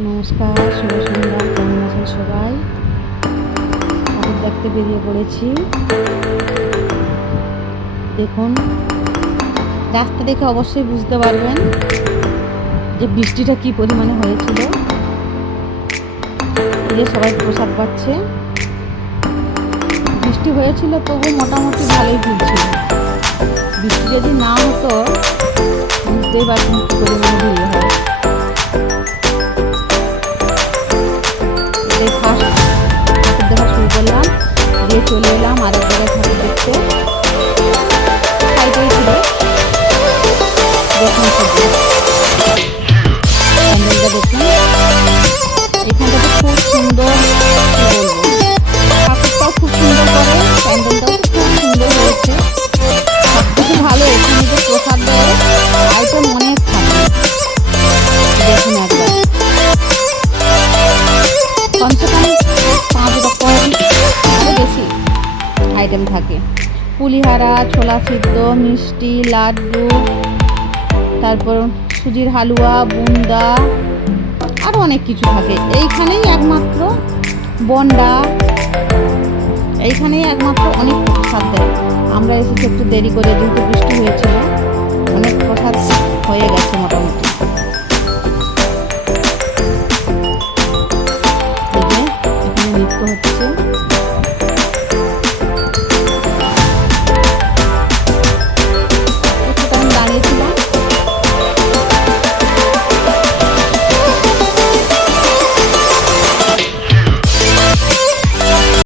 নমস্কার, শুভ সন্ধ্যা, কেমন আছেন সবাই? ঠাকুর দেখতে বেরিয়ে পড়েছি। দেখুন, রাস্তা দেখে অবশ্যই বুঝতে পারবেন যে বৃষ্টিটা কি পরিমাণে হয়েছিল। এই যে সবাই প্রসাদ পাচ্ছে। বৃষ্টি হয়েছিল, তবু মোটামুটি ভালোই ভিড় বৃষ্টি যদি না হতো, বুঝতেই পারছেন কি দেখতে সাইকেল ছিল আইটেম থাকে। পুলিহারা, ছোলা সিদ্ধ, মিষ্টি, লাড্ডু, তারপর সুজির হালুয়া, বুন্দা আরও অনেক কিছু থাকে। এইখানেই একমাত্র বন্ডা। এইখানেই একমাত্র অনেক প্রসাদ দেয় আমরা এসেছি একটু দেরি করে, যেহেতু বৃষ্টি হয়েছিল, অনেক প্রসাদ হয়ে গেছে মোটামুটি। নৃত্য হচ্ছে।